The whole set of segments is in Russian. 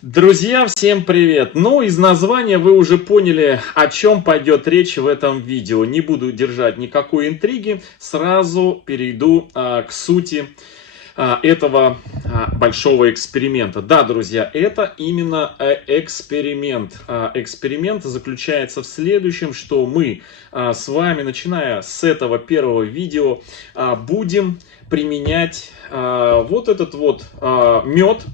Друзья, всем привет! Ну, из названия вы уже поняли, о чем пойдет речь в этом видео. Не буду держать никакой интриги, сразу перейду к сути этого большого эксперимента. Да, друзья, это именно эксперимент. Эксперимент заключается в следующем, что мы с вами, начиная с этого первого видео, будем применять вот этот вот мед.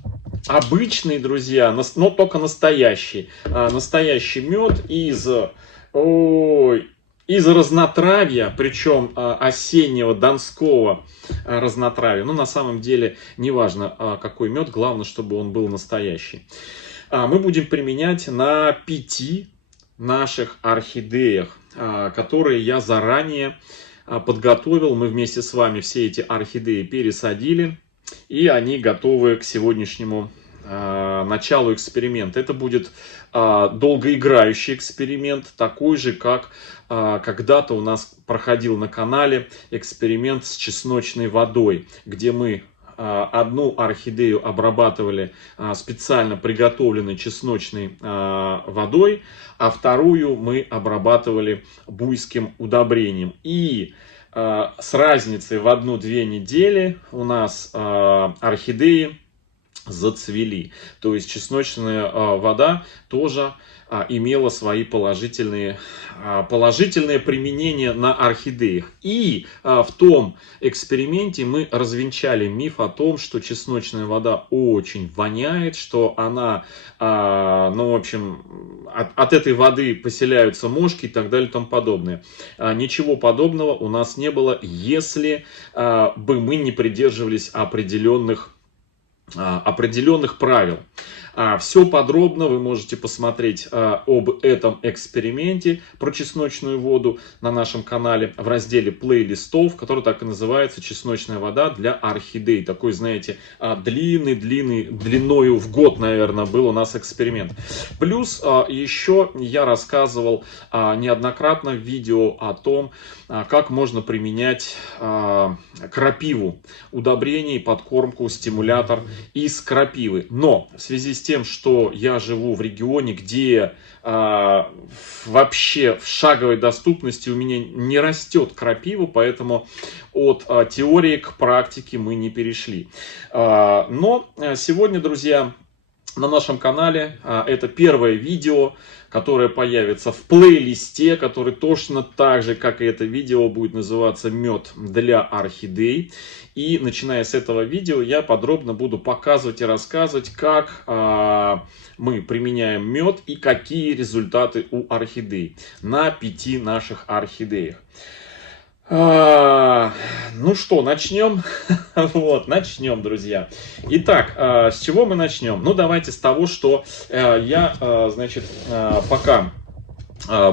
Обычный, друзья, но только настоящий. Настоящий мед из разнотравья, причем осеннего донского разнотравья. Ну, на самом деле, неважно, какой мед, главное, чтобы он был настоящий. Мы будем применять на 5 наших орхидеях, которые я заранее подготовил. Мы вместе с вами все эти орхидеи пересадили. И они готовы к сегодняшнему началу эксперимента. Это будет долгоиграющий эксперимент, такой же, как когда-то у нас проходил на канале эксперимент с чесночной водой, где мы одну орхидею обрабатывали специально приготовленной чесночной водой, а вторую мы обрабатывали буйским удобрением. И с разницей в 1-2 недели у нас орхидеи зацвели. То есть чесночная вода тоже имела свои положительные применения на орхидеях. И в том эксперименте мы развенчали миф о том, что чесночная вода очень воняет, что она, ну, в общем, от этой воды поселяются мошки и так далее и тому подобное. Ничего подобного у нас не было, если бы мы не придерживались определенных правил. Все подробно вы можете посмотреть об этом эксперименте про чесночную воду на нашем канале в разделе плейлистов, который так и называется «Чесночная вода для орхидей». Такой, знаете, длиною в год, наверное, был у нас эксперимент. Плюс еще я рассказывал неоднократно в видео о том, как можно применять крапиву, удобрение, подкормку, стимулятор из крапивы. Но в связи с тем, что я живу в регионе, где вообще в шаговой доступности у меня не растет крапива, поэтому от теории к практике мы не перешли. Но сегодня, друзья, на нашем канале это первое видео, которое появится в плейлисте, который точно так же, как и это видео, будет называться «Мед для орхидей». И начиная с этого видео я подробно буду показывать и рассказывать, как мы применяем мед и какие результаты у орхидей на 5 наших орхидеях. Ну что, начнем? Вот, начнем, друзья. Итак, с чего мы начнем? Ну, давайте с того, что я, значит, пока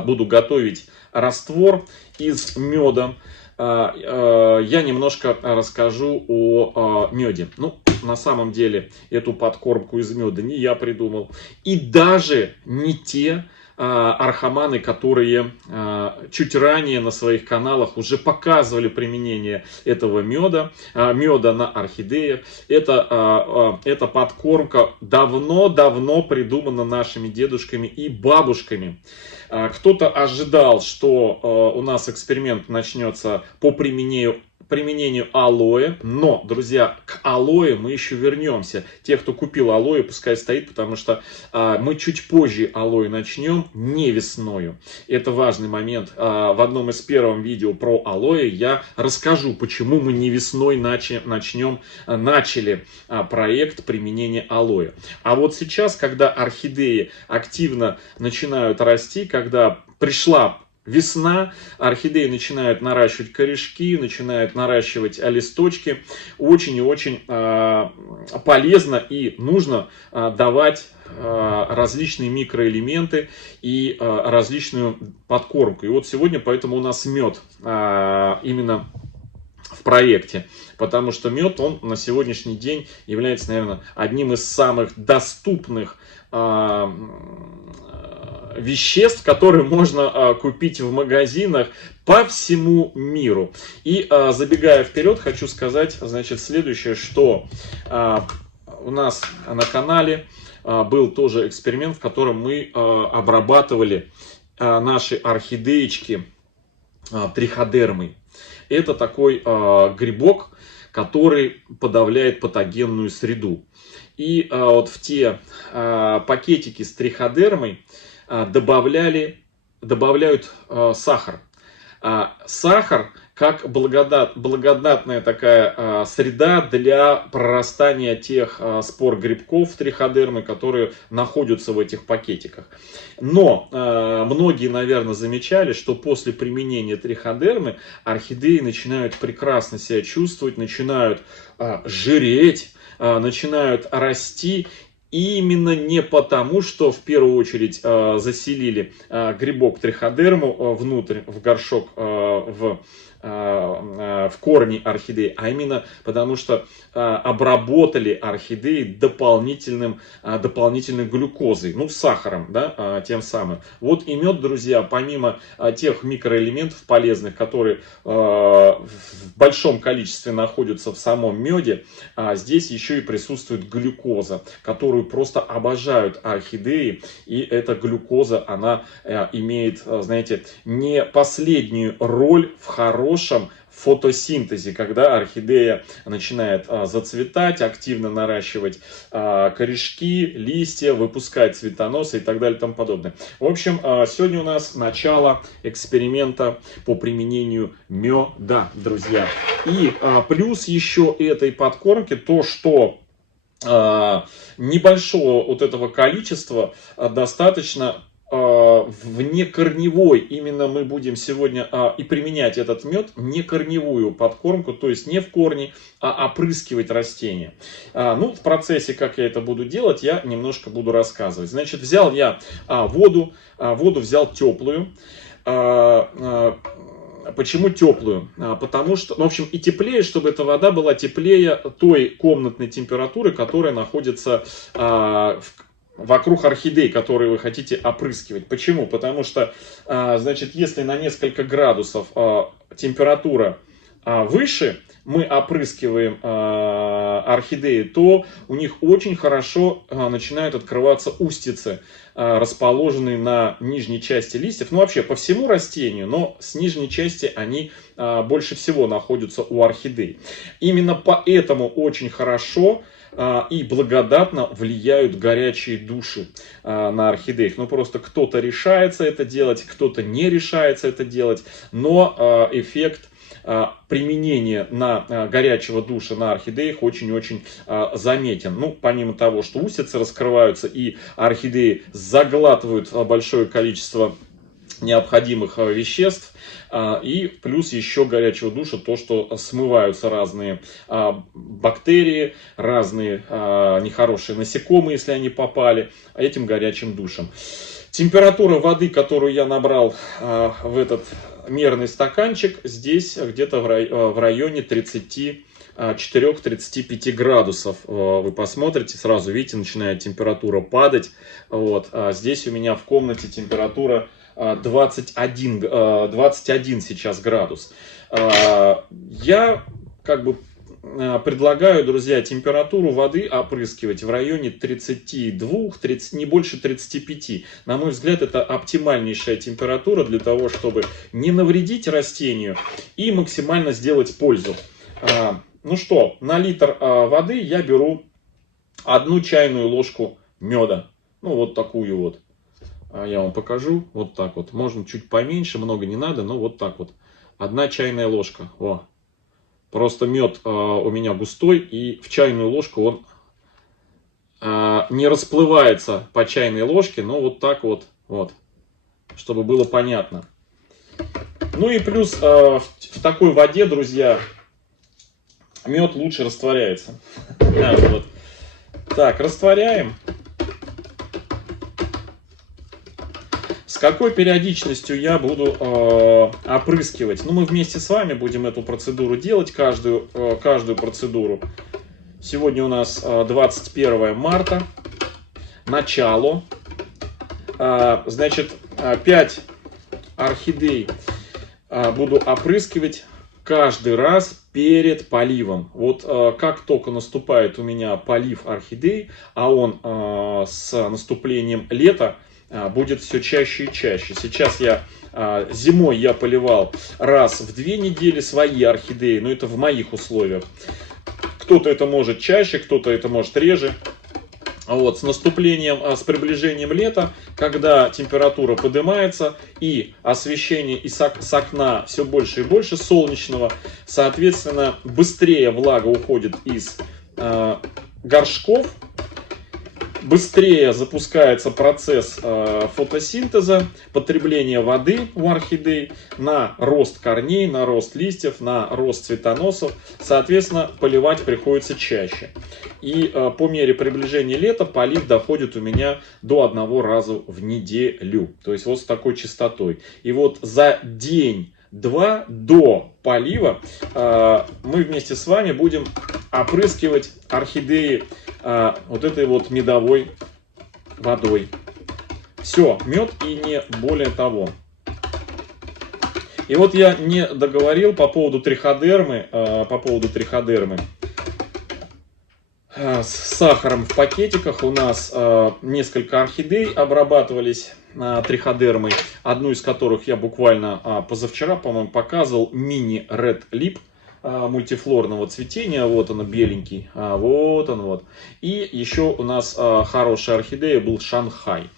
буду готовить раствор из меда, я немножко расскажу о меде. Ну, на самом деле, эту подкормку из меда не я придумал. И даже не те архаманы, которые чуть ранее на своих каналах уже показывали применение этого меда на орхидеях. Эта подкормка давно приидумана нашими дедушками и бабушками. Кто-то ожидал, что у нас эксперимент начнется по применению алоэ, но, друзья, к алоэ мы еще вернемся. Те, кто купил алоэ, пускай стоит, потому что мы чуть позже алоэ начнем, не весною. Это важный момент. В одном из первых видео про алоэ я расскажу, почему мы не весной начали проект применения алоэ. А вот сейчас, когда орхидеи активно начинают расти, когда пришла весна, орхидеи начинают наращивать корешки, начинают наращивать листочки. Очень и очень полезно и нужно давать различные микроэлементы и различную подкормку. И вот сегодня поэтому у нас мед именно в проекте, потому что мед, он на сегодняшний день является, наверное, одним из самых доступных веществ, которые можно купить в магазинах по всему миру. И забегая вперед, хочу сказать, значит, следующее, что у нас на канале был тоже эксперимент, в котором мы обрабатывали наши орхидеечки триходермой. Это такой грибок, который подавляет патогенную среду. И вот в те пакетики с триходермой добавляют сахар. Сахар как благодатная такая среда для прорастания тех спор грибков триходермы, которые находятся в этих пакетиках. Но многие, наверное, замечали, что после применения триходермы орхидеи начинают прекрасно себя чувствовать, начинают жиреть, начинают расти. И именно не потому, что в первую очередь заселили грибок триходерму внутрь, в горшок, в корни орхидеи, а именно потому, что обработали орхидеи дополнительной глюкозой, ну, сахаром, да, тем самым. Вот и мед, друзья, помимо тех микроэлементов полезных, которые в большом количестве находятся в самом меде, здесь еще и присутствует глюкоза, которую просто обожают орхидеи, и эта глюкоза, она имеет, знаете, не последнюю роль в хорошем фотосинтезе, когда орхидея начинает зацветать, активно наращивать корешки, листья, выпускать цветоносы и так далее и тому подобное. В общем, сегодня у нас начало эксперимента по применению меда, друзья. И плюс еще этой подкормки то, что небольшого вот этого количества достаточно внекорневой, именно мы будем сегодня и применять этот мед, некорневую подкормку, то есть не в корне, а опрыскивать растения. Ну, в процессе, как я это буду делать, я немножко буду рассказывать. Значит, взял я воду взял теплую. Почему теплую? Потому что, в общем, и теплее, чтобы эта вода была теплее той комнатной температуры, которая находится вокруг орхидей, которые вы хотите опрыскивать. Почему? Потому что, значит, если на несколько градусов температура выше, мы опрыскиваем орхидеи, то у них очень хорошо начинают открываться устицы, расположенные на нижней части листьев. Ну, вообще, по всему растению, но с нижней части они больше всего находятся у орхидей. Именно поэтому очень хорошо и благодатно влияют горячие души на орхидеях. Ну, просто кто-то решается это делать, кто-то не решается это делать, но эффект применения горячего душа на орхидеях очень-очень заметен. Ну, помимо того, что устицы раскрываются и орхидеи заглатывают большое количество необходимых веществ, и плюс еще горячего душа, то, что смываются разные бактерии, разные нехорошие насекомые, если они попали, этим горячим душем. Температура воды, которую я набрал в этот мерный стаканчик, здесь где-то в районе 34-35 градусов. Вы посмотрите, сразу видите, начинает температура падать. Вот. Здесь у меня в комнате температура 21 сейчас градус. Я как бы предлагаю, друзья, температуру воды опрыскивать в районе 32, не больше 35. На мой взгляд, это оптимальнейшая температура для того, чтобы не навредить растению и максимально сделать пользу. Ну что, на литр воды я беру 1 чайную ложку меда. Ну, вот такую вот. Я вам покажу. Вот так вот. Можно чуть поменьше, много не надо, но вот так вот. 1 чайная ложка. О. Просто мед у меня густой, и в чайную ложку он не расплывается по чайной ложке, но вот так вот, чтобы было понятно. Ну и плюс в такой воде, друзья, мед лучше растворяется. Так, растворяем. С какой периодичностью я буду опрыскивать? Ну, мы вместе с вами будем эту процедуру делать, каждую процедуру. Сегодня у нас 21 марта, начало. Значит, 5 орхидей буду опрыскивать каждый раз перед поливом. Вот как только наступает у меня полив орхидей, а он с наступлением лета будет все чаще и чаще. Сейчас зимой я поливал раз в 2 недели свои орхидеи, но это в моих условиях. Кто-то это может чаще, кто-то это может реже. Вот, с с приближением лета, когда температура поднимается и освещение с окна все больше и больше солнечного, соответственно, быстрее влага уходит из горшков, быстрее запускается процесс фотосинтеза, потребления воды у орхидей на рост корней, на рост листьев, на рост цветоносов. Соответственно, поливать приходится чаще. И по мере приближения лета полив доходит у меня до 1 раза в неделю. То есть вот с такой частотой. И вот за день-два до полива мы вместе с вами будем опрыскивать орхидеи вот этой вот медовой водой. Все, мед и не более того. И вот я не договорил по поводу триходермы, с сахаром в пакетиках. У нас несколько орхидей обрабатывались триходермой, одну из которых я буквально позавчера, по-моему, показывал, мини Red Lip мультифлорного цветения. Вот он беленький, вот он вот. И еще у нас хорошая орхидея был Шанхай.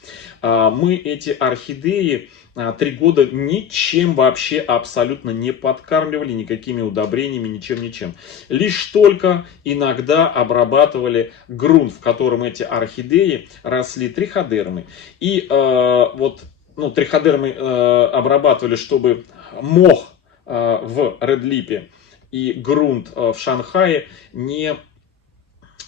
Мы эти орхидеи 3 года ничем вообще абсолютно не подкармливали, никакими удобрениями, ничем. Лишь только иногда обрабатывали грунт, в котором эти орхидеи росли триходермой. И триходермой обрабатывали, чтобы мох в редлипе и грунт в Шанхае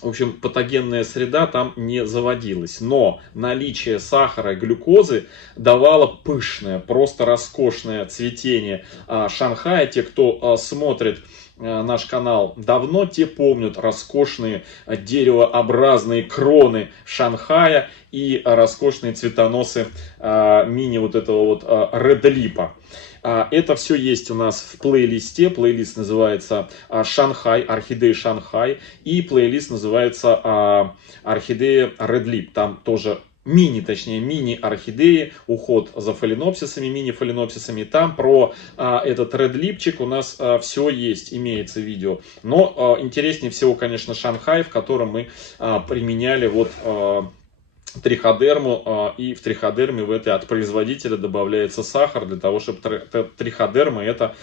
в общем, патогенная среда там не заводилась. Но наличие сахара и глюкозы давало пышное, просто роскошное цветение Шанхая. Те, кто смотрит наш канал давно, те помнят роскошные деревообразные кроны Шанхая и роскошные цветоносы мини вот этого вот редлипа. Это все есть у нас в плейлисте. Плейлист называется Шанхай, орхидеи Шанхай. И плейлист называется орхидея Red Lip. Там тоже мини-орхидеи, уход за фаленопсисами, мини-фаленопсисами. Там про этот Red Lipчик у нас все есть, имеется видео. Но интереснее всего, конечно, Шанхай, в котором мы применяли вот триходерму, и в триходерме в этой от производителя добавляется сахар для того, чтобы триходерма это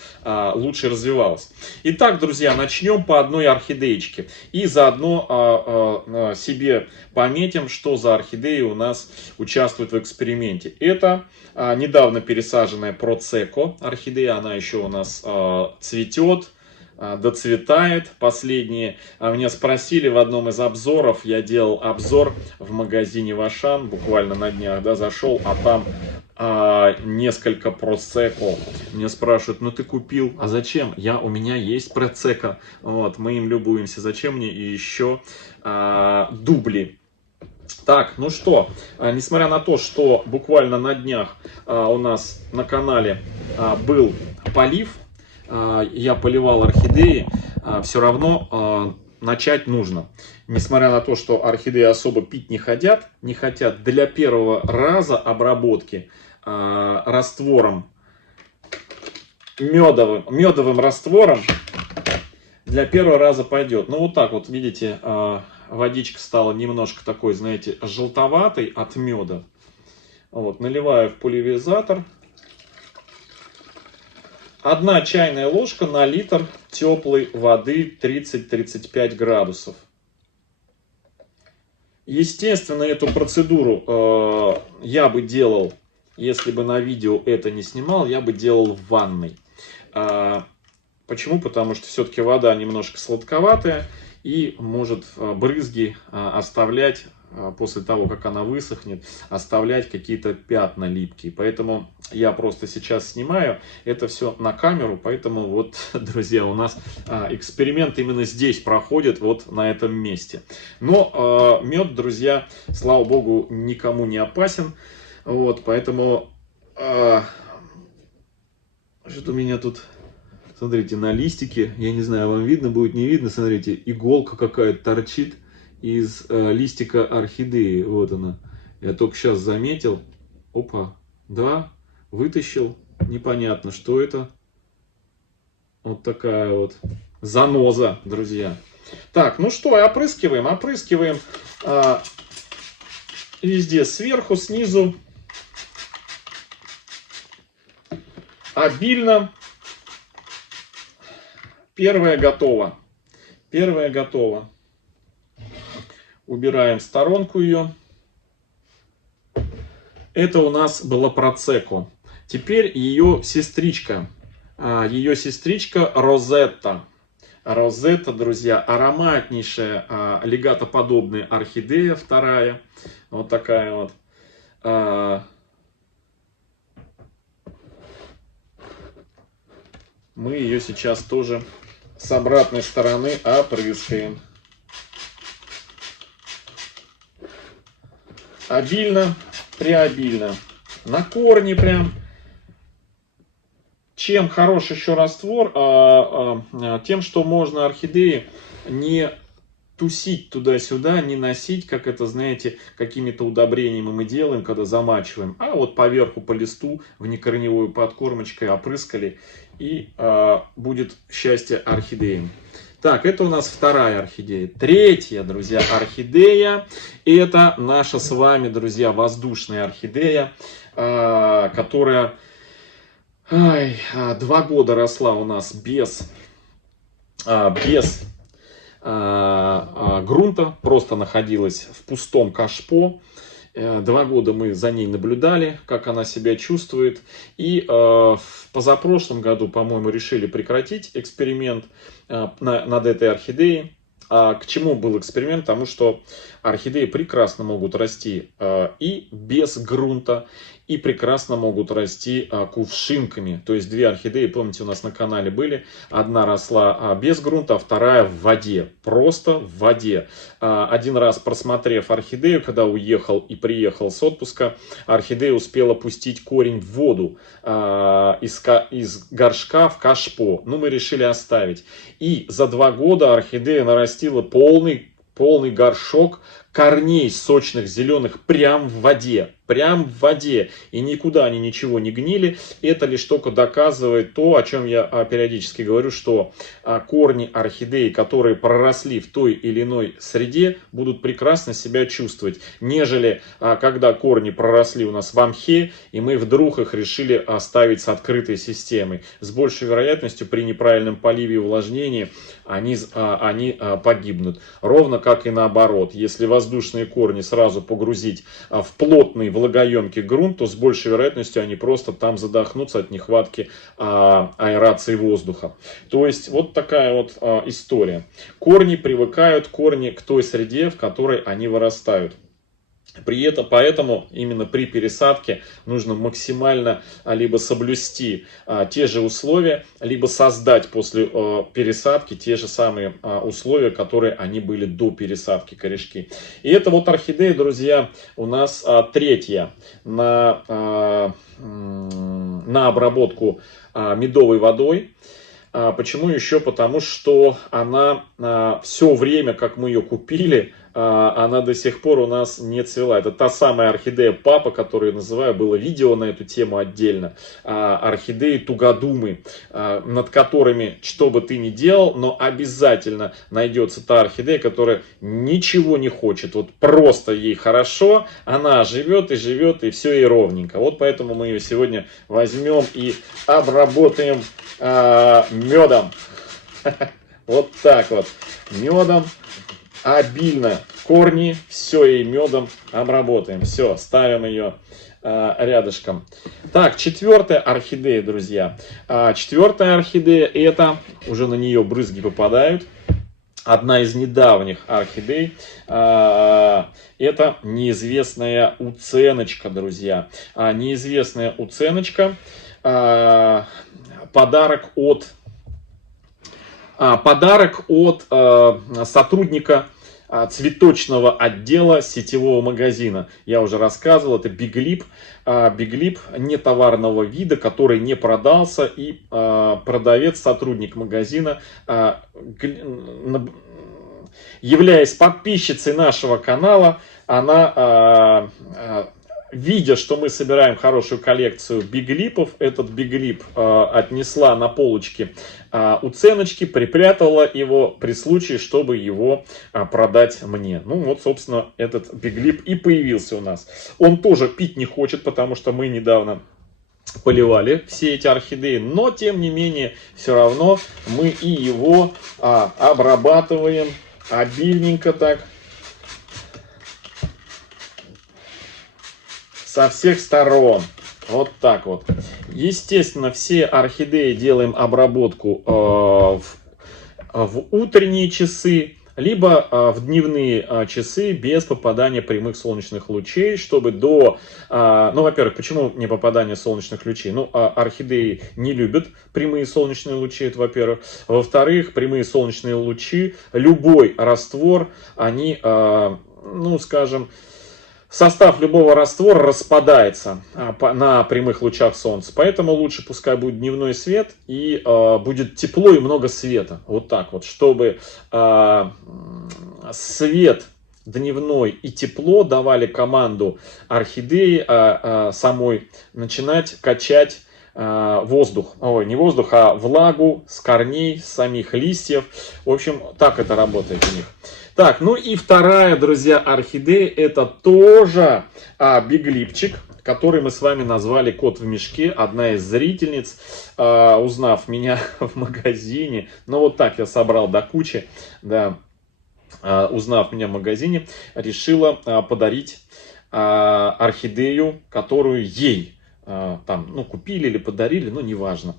лучше развивалась. Итак, друзья, начнем по одной орхидеечке и заодно себе пометим, что за орхидеи у нас участвуют в эксперименте. Это недавно пересаженная Процеко орхидея, она еще у нас цветет, доцветает. Последние меня спросили в одном из обзоров, я делал обзор в магазине Вашан, буквально на днях, зашел, а там несколько Процеко. Меня спрашивают, ну ты купил, а зачем? У меня есть Процеко, вот, мы им любуемся, зачем мне и еще дубли. Так, ну что, несмотря на то, что буквально на днях у нас на канале был полив, я поливал орхидеи, все равно начать нужно. Несмотря на то, что орхидеи особо пить не хотят, для первого раза обработки раствором, медовым раствором, для первого раза пойдет. Ну вот так вот, видите, водичка стала немножко такой, знаете, желтоватой от меда. Вот, наливаю в пульверизатор. 1 чайная ложка на литр теплой воды 30-35 градусов. Естественно, эту процедуру я бы делал, если бы на видео это не снимал, я бы делал в ванной. Почему? Потому что все-таки вода немножко сладковатая и может брызги оставлять, после того, как она высохнет, оставлять какие-то пятна липкие. Поэтому я просто сейчас снимаю это все на камеру. Поэтому вот, друзья, у нас эксперимент именно здесь проходит, вот на этом месте. Но мед, друзья, слава богу, никому не опасен. Вот, поэтому что у меня тут Смотрите, на листике, я не знаю, вам видно будет, не видно, смотрите, иголка какая-то торчит из листика орхидеи. Вот она. Я только сейчас заметил. Опа, да, вытащил. Непонятно, что это. Вот такая вот заноза, друзья. Так, ну что, опрыскиваем. Опрыскиваем везде, сверху, снизу. Обильно. Первое готово. Первое готово. Убираем в сторонку ее. Это у нас была Процеко. Теперь ее сестричка. Ее сестричка Розетта. Розетта, друзья, ароматнейшая легатоподобная орхидея, вторая. Вот такая вот. Мы ее сейчас тоже с обратной стороны опрыскаем. Обильно, преобильно. На корни прям. Чем хорош еще раствор? Тем, что можно орхидеи не тусить туда-сюда, не носить, как это, знаете, какими-то удобрениями мы делаем, когда замачиваем. А вот поверху по листу внекорневую подкормочкой опрыскали, и будет счастье орхидеям. Так, это у нас вторая орхидея. Третья, друзья, орхидея. Это наша с вами, друзья, воздушная орхидея, которая 2 года росла у нас без грунта, просто находилась в пустом кашпо. 2 года мы за ней наблюдали, как она себя чувствует. И в позапрошлом году, по-моему, решили прекратить эксперимент над этой орхидеей. А к чему был эксперимент? Потому что орхидеи прекрасно могут расти и без грунта, и прекрасно могут расти кувшинками. То есть 2 орхидеи, помните, у нас на канале были. Одна росла без грунта, а вторая в воде. Просто в воде. Один раз просмотрев орхидею, когда уехал и приехал с отпуска, орхидея успела пустить корень в воду из горшка в кашпо. Ну, мы решили оставить. И за 2 года орхидея нарастила полный горшок корней сочных зеленых прям в воде. Прям в воде. И никуда они ничего не гнили. Это лишь только доказывает то, о чем я периодически говорю, что корни орхидеи, которые проросли в той или иной среде, будут прекрасно себя чувствовать. Нежели когда корни проросли у нас в мхе, и мы вдруг их решили оставить с открытой системой. С большей вероятностью при неправильном поливе и увлажнении они погибнут. Ровно как и наоборот. Если воздушные корни сразу погрузить в плотный влагоемкий грунт, то с большей вероятностью они просто там задохнутся от нехватки аэрации воздуха. То есть вот такая вот история. Корни привыкают к той среде, в которой они вырастают. Поэтому именно при пересадке нужно максимально либо соблюсти те же условия, либо создать после пересадки те же самые условия, которые они были до пересадки, корешки. И это вот орхидея, друзья, у нас третья на обработку медовой водой. Почему еще? Потому что она все время, как мы ее купили, она до сих пор у нас не цвела. Это та самая орхидея папа, которую я называю, было видео на эту тему отдельно. Орхидеи тугодумы, над которыми, что бы ты ни делал, но обязательно найдется та орхидея, которая ничего не хочет. Вот просто ей хорошо, она живет, и все ей ровненько. Вот поэтому мы ее сегодня возьмем и обработаем медом. Вот так вот. Медом. Обильно корни, все ей медом обработаем. Все, ставим ее рядышком. Так, 4-я орхидея, друзья. 4-я орхидея, это уже на нее брызги попадают. Одна из недавних орхидей. Это неизвестная уценочка, друзья. Неизвестная уценочка. Подарок от сотрудника цветочного отдела сетевого магазина. Я уже рассказывал, это Биглип. Биглип нетоварного вида, который не продался, и продавец, сотрудник магазина, являясь подписчицей нашего канала, она, видя, что мы собираем хорошую коллекцию биглипов, этот биглип отнесла на полочки уценочки, припрятала его при случае, чтобы его продать мне. Ну вот, собственно, этот биглип и появился у нас. Он тоже пить не хочет, потому что мы недавно поливали все эти орхидеи, но тем не менее, все равно мы и его обрабатываем обильненько так, со всех сторон. Вот так вот. Естественно, все орхидеи делаем обработку в утренние часы, либо в дневные часы без попадания прямых солнечных лучей, чтобы до... Ну, во-первых, почему не попадание солнечных лучей? Ну, орхидеи не любят прямые солнечные лучи, это во-первых. Во-вторых, прямые солнечные лучи, любой раствор, они, ну, скажем... Состав любого раствора распадается на прямых лучах солнца, поэтому лучше пускай будет дневной свет и будет тепло и много света. Вот так вот, чтобы свет дневной и тепло давали команду орхидеи самой начинать качать воздух. Ой, не воздух, а влагу с корней, с самих листьев. В общем, так это работает у них. Так, ну и вторая, друзья, орхидея, это тоже биглипчик, который мы с вами назвали «Кот в мешке». Одна из зрительниц, узнав меня в магазине, ну вот так я собрал до кучи, да, узнав меня в магазине, решила подарить орхидею, которую ей там, ну, купили или подарили, ну, неважно.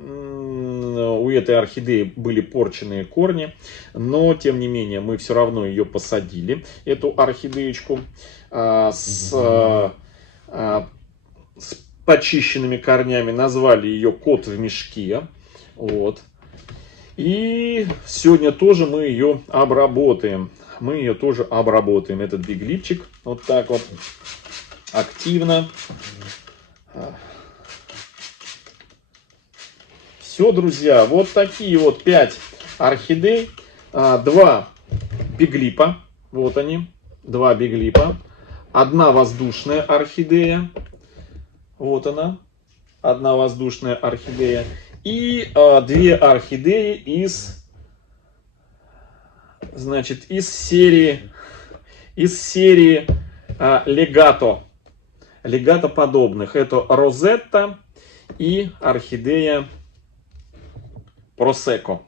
У этой орхидеи были порченные корни, но тем не менее мы все равно ее посадили, эту орхидеечку с почищенными корнями, назвали ее «Кот в мешке». Вот. И сегодня тоже мы ее обработаем. Мы ее тоже обработаем, этот биглипчик, вот так вот активно. Все, друзья, вот такие вот 5 орхидей, 2 биглипа, вот они, 2 биглипа, 1 воздушная орхидея, вот она, 1 воздушная орхидея, и 2 орхидеи из, значит, из серии легато подобных. Это Розетта и орхидея Просеко.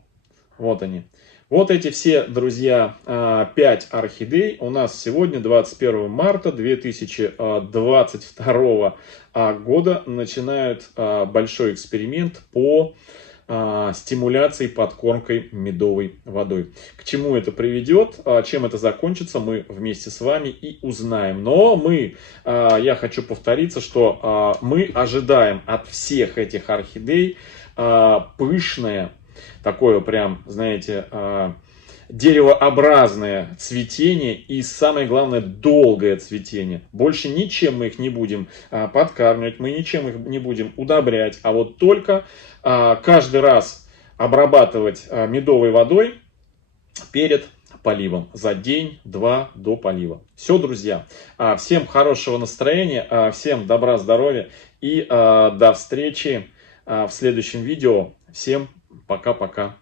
Вот они. Вот эти все, друзья, 5 орхидей у нас сегодня, 21 марта 2022 года, начинают большой эксперимент по стимуляции подкормкой медовой водой. К чему это приведет, чем это закончится, мы вместе с вами и узнаем. Но я хочу повториться, что мы ожидаем от всех этих орхидей пышное, такое прям, знаете, деревообразное цветение и, самое главное, долгое цветение. Больше ничем мы их не будем подкармливать, мы ничем их не будем удобрять, а вот только каждый раз обрабатывать медовой водой перед поливом, за день-два до полива. Все, друзья, всем хорошего настроения, всем добра, здоровья и до встречи в следующем видео. Всем пока-пока.